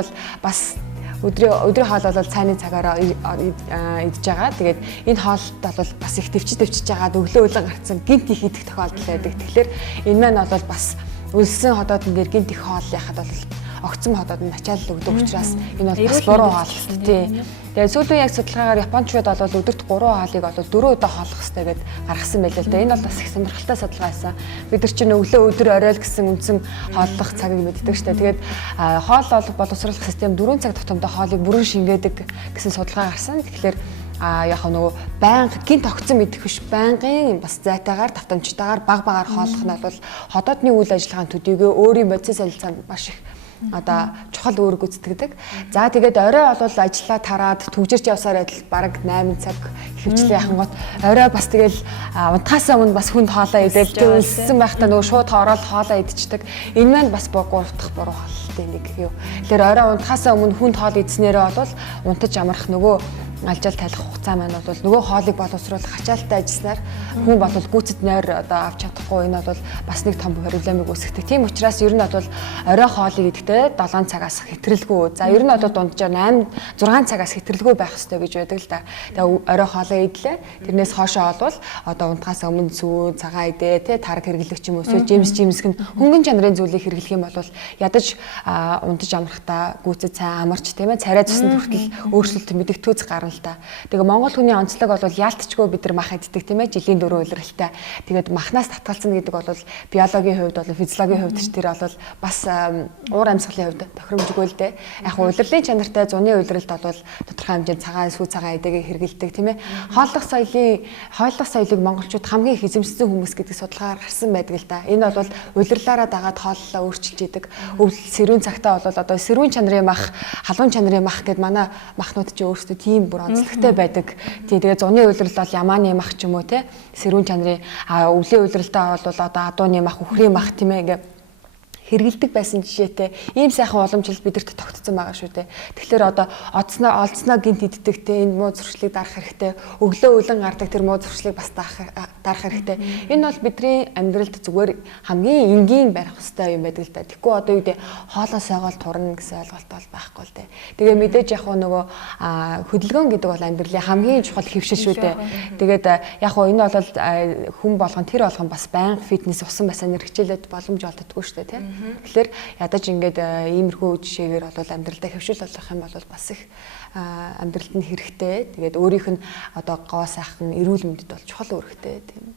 бас өдрийн хоол бол цайны цагаараа идж байгаа. Тэгээд энэ хоолт бол бас их төвчж байгаа өглөө гарцсан гинт их идэх тохиолдол байдаг. Тэгэхээр энэ маань бол бас үлсэн ходоодн дээр гинт их хоол яхад бол огцом ходоод нь ачаалал өгдөг учраас энэ бол бас буруу хоол тий. Тэгээд сүүлийн яг судалгаагаар японочууд бол өдөрт 3 хоолыг бол 4 удаа хооллох хэрэгтэй гэд гаргасан байлаа л да. Энэ бол бас их сонирхолтой судалгаа байсан. Бид нар чинь өглөө өдөр орой гэсэн үндсэн хооллох цагийг мэддэг штэ. Тэгээд хоол бол боловсруулах систем 4 цаг тутамдаа хоолыг бүрэн шингээдэг гэсэн судалгаа гарсан. Тэгэхээр яг нөгөө байнга гинт огцон мэдэх биш байнгын бас зайтайгаар давтамжтайгаар баг багаар хооллох нь бол ходоодны үйл ажиллагааны төдийгөө өөрийн бодис солилцоонд маш их одоо чухал үүрэг гүйцэтгэдэг. За тэгээд орой бол ажиллаа тараад түгжирч явсаар байтал бараг 8 цаг хөвчлээ яхангууд орой бас тэгэл унтахаас өмнө бас хүнд хоолоо идэл үлссэн байхдаа нөгөө шууд ороод хоолоо идчихдэг. Энэ маань бас 3 дахь буруу хоолтой нэг юу. Тэгэхээр орой унтахаас өмнө хүнд хоол идснээрээ бол унтаж амрах нөгөө алжаал тайлах хугацаа маань бол нөгөө хоолыг боловсруулах ачаалттай ажилласнаар хүн бол гүйцэд нойр одоо авч чадахгүй энэ бол бас нэг том проблемыг үүсгэдэг. Тийм учраас ер нь бол орой хоолыг идэхдээ 7 цагаас хэтрэлгүй. За ер нь бол дунджаар 6 цагаас хэтрэлгүй байх хэрэгтэй гэж байдаг л да. Тэгээ орой хоолоо идлээ. Тэрнээс хоошоо бол одоо унтахаас өмнө сүү цагаан идэ тэ тарг хэрэглэх ч юм уу эсвэл жимс гэн хөнгөн чанарын зүйлийг хэрэглэх юм бол ядаж унтаж амрахтаа гүйцэд сайн амарч тийм ээ царай цусны хүртэл өөрчлөлт мэдэгтүүц гарна л да. Тэгээ Монгол хүний онцлог бол яалтчгүй бид нар мах иддэг тийм ээ жилийн 4 улиралтай. Тэгээд махнаас татгалзна гэдэг бол биологийн хувьд бол физиологийн хувьд ч тэр бол бас уур амьсгалын хувьд тохиромжгүй л дээ. Яг улирлын чанартай зуны улиралд бол тодорхой хэмжээнд цагаан сүү цагаан эдэгээ хэрэгэлдэг тийм ээ. Хооллох соёлыг монголчууд хамгийн их эзэмшсэн хүмүүс гэдэг судалгаагаар гарсан байдаг л да. Энэ бол улирлаараа дагаад хооллолоо өөрчилж идэг. Өвөл сэрүүн цагтаа бол одоо сэрүүн чанарын мах, халуун чанарын мах гэд манай махнууд ч өөрсдөө тийм онцлогтой байдаг. Тэгээ зуны улирал бол ямааны мах ч юм уу те сэрүүн чанарын өвлийн улиралтай бол одоо адууны мах, үхрийн мах тийм ээ ингээ хэрэгэлдэг байсан жишээтэй ийм сайхан уламжлал бидэрт тогтцсон байгаа шүү дээ. Тэгэхээр одоо олдсноо гинт иддэг те энэ муу зуршлыг дарах хэрэгтэй. Өглөө үлэн гардаг тэр муу зуршлыг бас дарах хэрэгтэй. Энэ бол бидний амьдралд зүгээр хамгийн энгийн барих хэрэгтэй юм байдаг л да. Тэгэхгүй одоо юу гэдэг хоолоо сойгоол турна гэсэн ойлголт бол байхгүй л дээ. Тэгээ мэдээж яг нөгөө хөдөлгөөн гэдэг бол амьдралын хамгийн чухал хэвшил шүү дээ. Тэгээд яг энэ бол хүн болгон тэр болгон бас байнга фитнес усан бассейнээр хичээлээд боломж олддоггүй шүү дээ те. Тэгэхээр ядаж ингээд иймэрхүү жишээгээр бол амьдралдаа хөвшил болох юм бол бас их амьдралд нь хэрэгтэй. Тэгээд өөрийнх нь одоо гоо сайхан эрүүл мэндэд бол чухал үүрэгтэй тийм.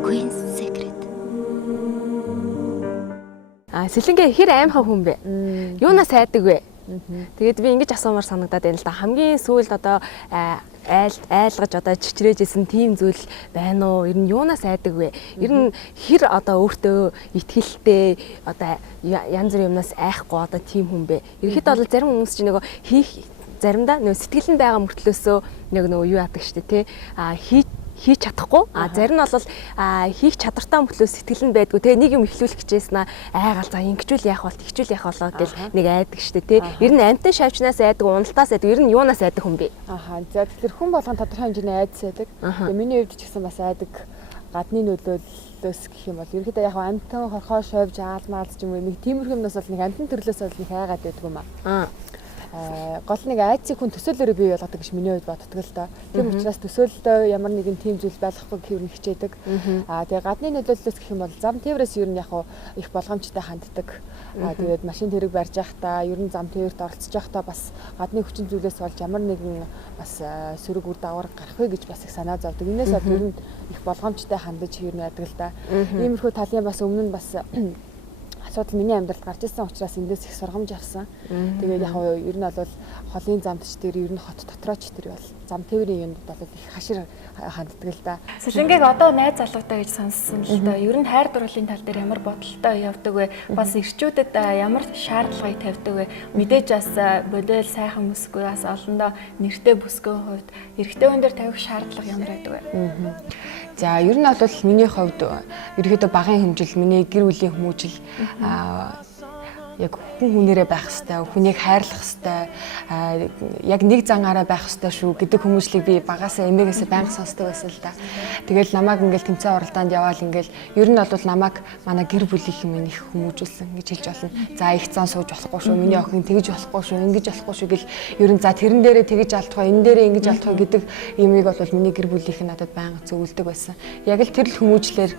Queen's Secret. Сэлэнгээ хэр аимхаа хүн бэ? Юунаас айдаг вэ? Тэгээд би ингэж асуумаар санагдаад байна л да. Хамгийн сүүлд одоо айлгаж одоо чичрээжсэн тийм зүйл байна уу? Ер нь юунаас айдаг вэ? Ер нь хэр одоо өөртөө итгэлтэй одоо янз бүрийн юмнаас айхгүй одоо тийм хүн бэ? Ерөнхийдөө бол зарим хүмүүс чинь нөгөө хийх заримдаа нөгөө сэтгэл нь байгаа мөртлөөсөө нөгөө юу яадаг штэ тий хийж чадахгүй зарим нь бол хийх чадвартай мөртлөө сэтгэл нь байдгүй те нэг юм эхлүүлэх гэжсэн айгаал за ингэчүүл яах бол тэгчүүл яах болоо гэл нэг айдаг штэ те ер нь амттай шавчнаас айдаг уналтаас айдаг ер нь юунаас айдаг хүн бэ за тэгэхээр хүн болгон тодорхой хэмжээний айдас айдаг миний хувьд ч гэсэн бас айдаг гадны нөлөөллөөс гэх юм бол ерөөдөө яг амтан хорхоо шовж аалмаалж юм уу нэг тиймэрхүү юмнаас бол нэг амтан төрлөөс бол нэг хайгаад байдаг юм гол нэг айцыг хүн төсөөлөөрөө бий болгодог гэж миний хувьд боддог л доо. Тийм учраас төсөөлөлтөө ямар нэгэн тийм зүйл байхгүй гэхээр хичээдэг. Тэгээ гадны нөлөөллөөс гэх юм бол зам тээврээс ер нь яг их болгоомжтой ханддаг. Тэгээд машин тэрэг барьж явахдаа ер нь зам тээвэрт оролцож явахдаа бас гадны хүчин зүйлээс болж ямар нэгэн бас сөрөг үр дагавар гарах вэ гэж бас их санаа зовдөг. Инээс бол ер нь их болгоомжтой хандаж ер нь яадаг л да. Иймэрхүү талын бас өмнө нь бас асуудал миний амьдралд гарч ирсэн учраас эндээс их сургамж авсан. Тэгээд яг ер нь бол холын замтч дээр ер нь хот дотрооч тэр бол зам тээврийн юмд бол их хашир ханддаг л да. Сэлэнгээг одоо найз залуутай гэж сонссон л да. Ер нь хайр дурлалын тал дээр ямар бодолтой явдаг вэ? Бас ирчүүдэд ямар шаардлагыг тавьдаг вэ? Мэдээж бас модель сайхан бүсгүй бас олондоо нэртэй бүсгүй хувьд эрэгтэй хүн дээр тавих шаардлага ямар байдаг вэ? За ер нь бол миний хувьд ерөөдөө багын хэмжил, миний гэр бүлийн хүмүүжил яг хүн хүнээрээ байх хэвээр, хүнийг хайрлах хэвээр, яг нэг зангаараа байх хэвээр шүү гэдэг хүмүүжлийг би багасаа эмээгээс байнга сонсдог байсан л да. Тэгэл намайг ингээл тэмцээн оролдоонд яваал ингээл ер нь бол намайг манай гэр бүлийнх минь их хүмүүжүүлсэн гэж хэлж болно. За их зан сууж болохгүй шүү, миний охин тэгж болохгүй шүү, ингэж болохгүй шүү гэл ер нь за тэрэн дээрээ тэгж алдахгүй, энэ дээрээ ингэж алдахгүй гэдэг юмыг бол миний гэр бүлийнх нь надад байнга зөвлөдөг байсан. Яг л тэр л хүмүүжлэр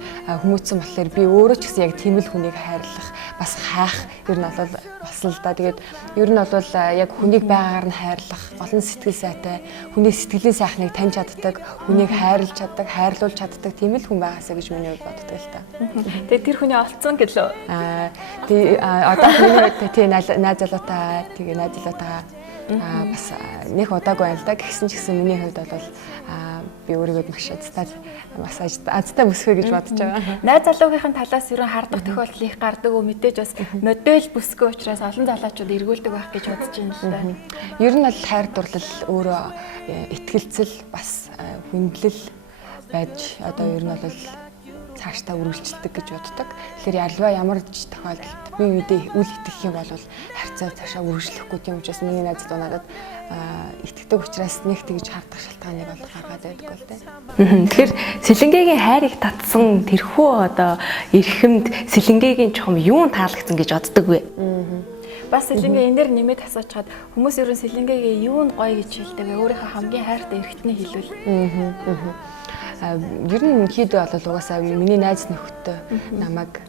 хүмүүцсэн болохоор би өөрөө ч гэсэн яг тийм л хүнийг хайрлах, бас хайх ер нь бол бас л да. Тэгээд ер нь бол яг хүнийг байгаагаар нь хайрлах, гол нь сэтгэл сайтай, хүний сэтгэлийн сайхныг таньж чаддаг, хүнийг хайрлж чаддаг, хайрлуулж чаддаг тийм л хүн байгаасаа гэж миний хувьд боддог л та. Тэгээд тэр хүний олцсон гэлөө. Одоо миний хувьд тийм найз залуутаа бас нэг удаагүй байл да. Гэсэн ч гэсэн миний хувьд бол би өөрийгөө маш азтай бүсгэй гэж бодож байгаа. Найз залуугийнхын талаас ерөн хардах тохиолдол их гардаг уу мэдээж бас модель бүсгүй учраас олон залуучууд эргүүлдэг байх гэж бодож байна л да. Ер нь бол хайр дурлал өөрөө итгэлцэл бас хүндлэл байж одоо ер нь бол цаашдаа үргэлжлэдэг гэж боддог. Тэгэхээр альва ямар ч тохиолдолд бие биедээ үл итгэх юм бол харьцаа цаашаа үргэлжлэхгүй тийм учраас миний найз залуу надад итгэдэг учраас нэг тэгж хардах шалтгааныг бол гаргаад байдаг бол тээ. Тэгэхээр сэлэнгээгийн хайрыг татсан тэрхүү одоо эрхэмд сэлэнгээгийн чухам юу таалагдсан гэж боддог вэ? Бас сэлэнгээ энэ дэр нэмээд асуучаад хүмүүс ерөн сэлэнгээгээ юу нь гоё гэж хэлдэг вэ? Өөрийнхөө хамгийн хайртай эрхтний хэлвэл. Ер нь хэд бол угаасаа миний найз нөхөдтэй намайг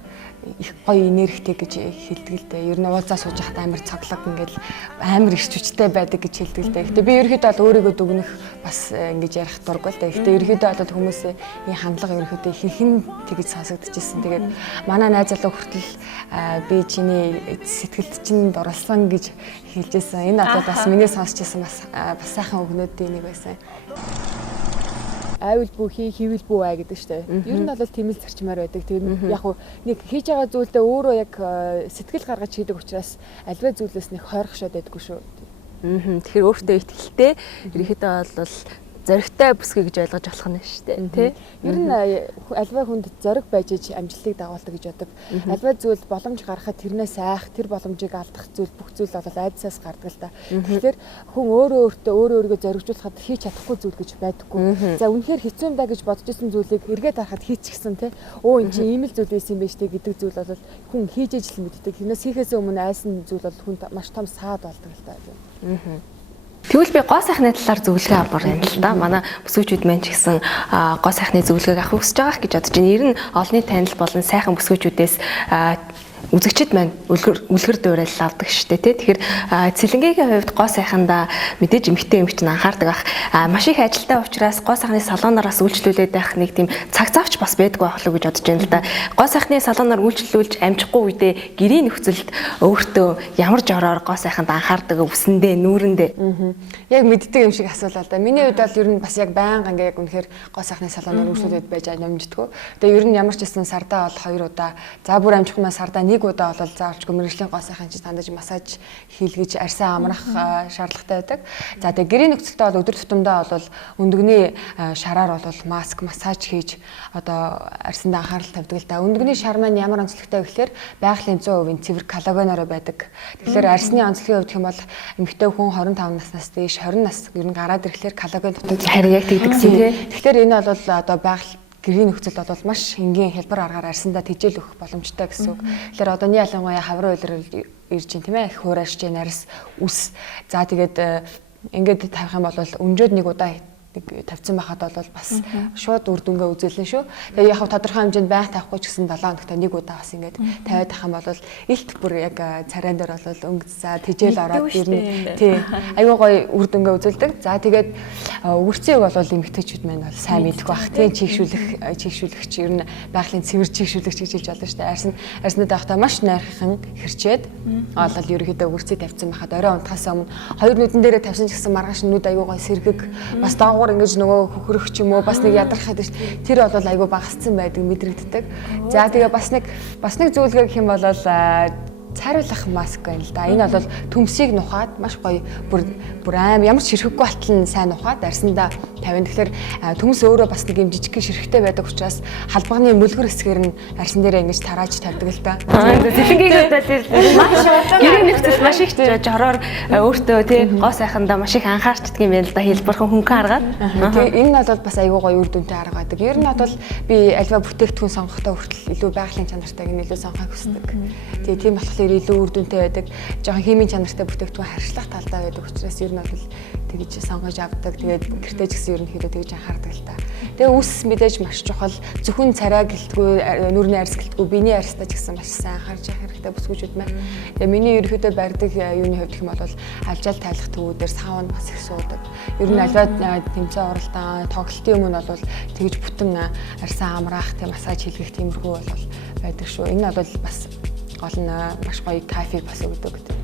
их гоё энергитэй гэж хэлдэг л дээ. Ер нь уулзаа сууж байхад амар цоглог ингээл амар их хүчтэй байдаг гэж хэлдэг л дээ. Гэтэ би ерөөхдөө бол өөрийгөө дүгнэх бас ингэж ярих дурггүй л дээ. Гэтэ ерөөхдөө бол хүмүүсийн энэ хандлага ерөөхдөө хэрхэн тэгж сонсогдчихсэн. Тэгээд манай найз залуу хүртэл би чиний сэтгэлд чинь дурлсан гэж хэлжсэн. Энэ одоо бас миний сонсчихсан бас сайхан өгнүүдийн нэг байсан. Айвал бүхий хийвэл бүү ай гэдэг штэ. Ер нь бол тийм л зарчмаар байдаг. Тэгээд яг хуу нэг хийж байгаа зүйлдээ өөрөө яг сэтгэл гаргаж хийдэг учраас альва зүйлээс нэг хойрох шод байдаггүй шүү. Тэгэхээр өөртөө итгэлтэй ерөөхдөө бол зоригтой бүсгүй гэж ойлгож болох нь шүү дээ, тий? Ер нь альва хүнд зориг байж амжилтыг дагуулдаг гэж бодог. Альва зүйл боломж гаргахад тэрнээс айх, тэр боломжийг алдах зүйл бүх зүйл бол айдсаас гардаг л та. Тэгэхээр хүн өөрийгөө зоригжуулахад хийж чадахгүй зүйл гэж байдаггүй. За үнэхээр хэцүү юм даа гэж бодож исэн зүйлийг эргээд харахад хийчихсэн тий? Өө эн чинь ийм л зүйл байсан юм байна штэ гэдэг зүйл бол хүн хийж ижил мэддэг. Тэрнээс хийхээс өмнө айсан зүйл бол хүнд маш том саад болдог л та. Тэгвэл би гоо сайхны талаар зөвлөгөө авмаар юм л да. Манай бүсгүйчүүд маань ч гэсэн гоо сайхны зөвлөгөөг авах хүсэж байгаа гэж бодож байна. Ер нь олонний танил болон сайхан бүсгүйчүүдээс үзэгчд маань үлгэр дуурайл авдаг шүү дээ, тий. Тэгэхээр цэлэнгээгийн хувьд гоо сайхандаа мэдээж эмхтэй юм чинь анхаардаг байх. Маш их ажилтай учраас гоо сайхны салоноороос үйлчлүүлээд байх нэг тийм цаг завч бас байдгүй байх л гэж бодож байна л да. Гоо сайхны салоноор үйлчлүүлж амжихгүй үедээ гэрийн нөхцөлд өөртөө ямар жороор гоо сайханд анхаардаг өвсөндөө нүүрэндээ. Яг мэддэг юм шиг асуулаа да. Миний хувьд бол ер нь бас яг байнга ингээ яг үнэхээр гоо сайхны салоноор үйлчлүүлээд байж амждаггүй. Тэгээ ер нь ямар ч гэсэн сардаа бол 2 удаа, за бүр амжихгүй маань сардаа 1 удаа бол заавалчгүй мэрэгжлийн гоо сайхан чи тандаж массаж хийлгэж арьсаа амрах шаардлагатай байдаг. За тэгээ гэрийн нөхцөлтэй бол өдөр тутамдаа бол өндөгний шараар бол маск массаж хийж одоо арьсанд анхаарал тавьдаг л да. Өндөгний шар маань ямар онцлогтой вэ гэхээр байгалийн 100% цэвэр коллагеноор байдаг. Тэгэхээр арьсны онцлогийн хувьд хэм бол эмэгтэй хүн 25 наснаас дээш 20 нас ер нь гараад ирэхлээр коллаген дутагддаг. Харин яг тэгдэгсэн тий. Тэгэхээр энэ бол одоо байгаль гэрийн нөхцөлд бол маш энгийн хялбар аргаар арьсандаа тэжээл өгөх боломжтой гэсэн үг. Тэгэхээр одооний ялангуяа хаврын үйлрэл ирж чинь тийм ээ хуурайш чинь арьс үс. За тэгээд ингээд тавих юм бол өнжөөд 1 удаа тавьсан байхад бол бас шууд үр дүнгээ үзүүлнэ шүү. Тэгээ яг тодорхой хэмжээнд байнга тавихгүй ч гэсэн 7 хоногт 1 удаа бас ингээд тавиад ах юм бол илт бүр яг царайн дээр бол өнгөцсаа тэжээл ороод ирнэ. Тий. Айгуу гоё үр дүнгээ үзүүлдэг. За тэгээд өвөрцөг бол эмэгтэйчүүд маань бол сайн мэдэх бах. Тий чийгшүүлэгч ер нь байгалийн цэвэр чийгшүүлэгч гэж хэлж болно шүү дээ. Арьснууд байхдаа маш найрхан хэрчээд олол ерөөхдөө өвөрцөг тавьсан байхад орой унтахаас өмнө 2 нүдэн дээрээ тавьсан ч гэсэн маргааш нүд айгуу гоё сэргэг бас ингэж нөгөө хөхрөх ч юм уу бас нэг ядрах гэдэг тэр бол айгүй багассан байдаг мэдрэгддэг. За тэгээ бас нэг зөвлөгөө гэх юм бол цайруулах маск байна л да. Энэ бол төмсийг нухаад маш гоё бүр аим ямар ч ширхэхгүй болтол нь сайн нухаад арьсандаа тавина. Тэгэхээр төмс өөрөө бас нэг юм жижиг ширхтэй байдаг учраас халбагны мөлгөр хэсгээр нь арьсан дээрээ ингэж тарааж тавьдаг л да. Цэлэнгийн хувьд маш гэрийн нөхцөл маш их жороор өөртөө тий гоо сайхандаа маш их анхаарчдаг юм байна л да. Хэлбэрхэн хөнгөн аргаад. Тэгээ энэ бол бас айгүй гоё үр дүнтэй арга байдаг. Ер нь бол би альва бүтээгдэхүүн сонгохдоо хүртэл илүү байгалийн чанартай гэн илүү сонгохыг хүсдэг. Тэгээ тийм болохоор илүү үр дүнтэй байдаг. Жохон химийн чанартай бүтээгдэхүүн харьшлах талдаа байдаг учраас ер нь бол тэгж сонгож авдаг. Тэгээд гэртээ ч гэсэн ер нь хэрэг тэгж анхаардаг л та. Тэгээ үс мэдээж маш чухал. Зөвхөн царай гэлтгүй, нүрийн арьс гэлтгүй, биений арьстай ч гэсэн маш сайн анхаарч явах хэрэгтэй бүсгүйчүүд маань. Тэгээ миний ерөөдөө барьдаг юуны хувьд хэм бол алжаал тайлах төвүүдээр саунд бас их суудаг. Ер нь альва тэмцээн оролдоо, тоглолтын өмнө бол тэгж бүтэн арьсаа амраах, тийм массаж хийлгэх тиймэрхүү бол байдаг шүү. Энэ бол бас гол нь маш гоё кайфыг бас өгдөг гэдэг.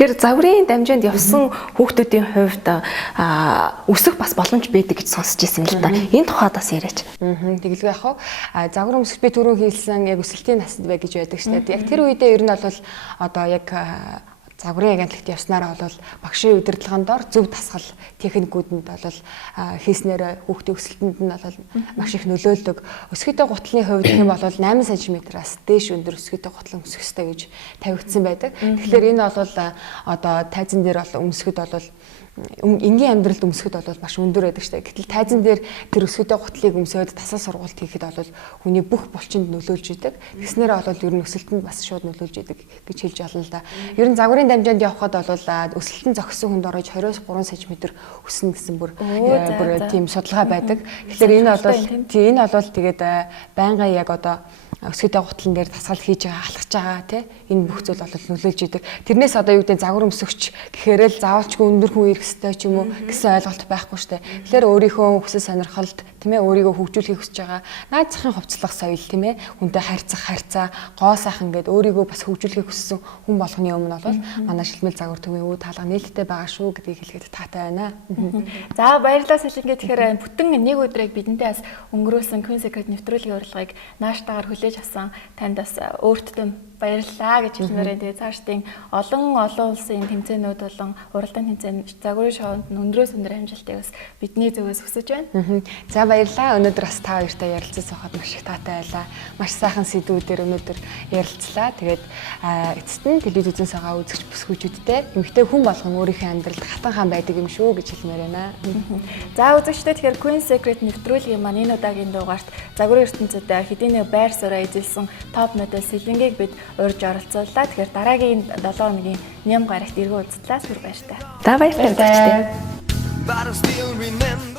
Тэгэхээр загварын дамжаанд явсан хүүхдүүдийн хувьд өсөх бас боломж байдаг гэж сонсч ирсэн л да. Энэ тухайд бас яриач. Тэгэлгүй яах вэ? Загвар өмсөх би түрүү хэлсэн яг өсөлтийн наснд бай гэж байдаг шүү дээ. Яг тэр үедээ ер нь бол одоо яг загварын агентлагт явснараа бол багшийн удирдлагын дор зөв дасгал техникүүдэнд бол хийснээр хүүхдийн өсөлтөнд нь бол маш их нөлөөлдөг. Өсгийтэй гутлын хувьд гэх юм бол 8 см-аас дээш өндөр өсгийтэй гутлан өсөх ёстой гэж тавигдсан байдаг. Тэгэхээр энэ бол одоо тайзан дээр бол өмсөхөд бол энгийн амьдралд өмсөхөд бол маш өндөр байдаг шүү дээ. Гэтэл тайзан дээр тэр өсгийтэй гутлыг өмсөөд дасгал сургалт хийхэд бол хүний бүх булчинд нөлөөлж идэг. Тэгснээр бол ер нь өсөлтөнд бас шууд нөлөөлж идэг гэж хэлж олно л да. Ер нь загварын дамжаанд явхад бол өсөлтөнд зохисон хүнд орж 20-3 см өснө гэсэн бүр тийм судалгаа байдаг. Тэгэхээр энэ бол тэгээд байнгын яг одоо өсгийтэй гутлан дээр дасгал хийж байгаа алхаж байгаа тий энэ бүх зүйл бол нөлөөлж идэг. Тэрнээс одоо юу гэдэг загвар өмсөгч гэхээр л заавалчгүй өндөр хүн ирэх ёстой ч юм уу гэсэн ойлголт байхгүй шүү дээ. Тэгэхээр өөрийнхөө хүсэл сонирхолд тийм ээ өөрийгөө хөгжүүлэхийг хүсэж байгаа наад захын хувцлах соёл тийм ээ хүнтэй харьцах харьцаа гоо сайхан гэдэг өөрийгөө бас хөгжүүлэхийг хүссэн хүн болгоны өмнө бол манай шилмэл загвар төвийн үе таалга нээлттэй байгаа шүү гэдгийг хэлэхэд таатай байна. За баярлалаа Солингээ. Тэгэхээр бүтэн нэг өдрийг бидэнтэй бас өнгөрөөсөн Queen Secret нэвтрүүлгийн урилгыг нааштайгаар хүлээж авсан танд бас өөртөө баярлалаа гэж хэлмээрээ. Тэгээ цаашдын олон улсын тэмцээнүүд болон уралдаан тэмцээн загварын шоунд өндрөөс өндөр амжилтыг бас бидний зүгээс хүсэж байна. За баярлалаа. Өнөөдөр бас та хоёртай ярилцсан соход маш их таатай байлаа. Маш сайхан сэдвүүдээр өнөөдөр ярилцлаа. Тэгээд эцэст нь телевиз үзэн сагаа үзэгч бүсгүйчүүдтэй эмэгтэй хүн болгон өөрийнхөө амьдралд хатан хаан байдаг юм шүү гэж хэлмээр байна. За үзэгчдээ тэгэхээр Queen Secret нэвтрүүлгийн маань энэ удаагийн дугаарт загварын ертөнцөд хэдийнэ байр сууриа эзэлсэн топ модель Солингийг бид урьж оролцууллаа. Тэгэхээр дараагийн 7 хоногийн ням гарагт эргэн уулзлаа. Сүр баяртай. За баярлалаа. But I still remember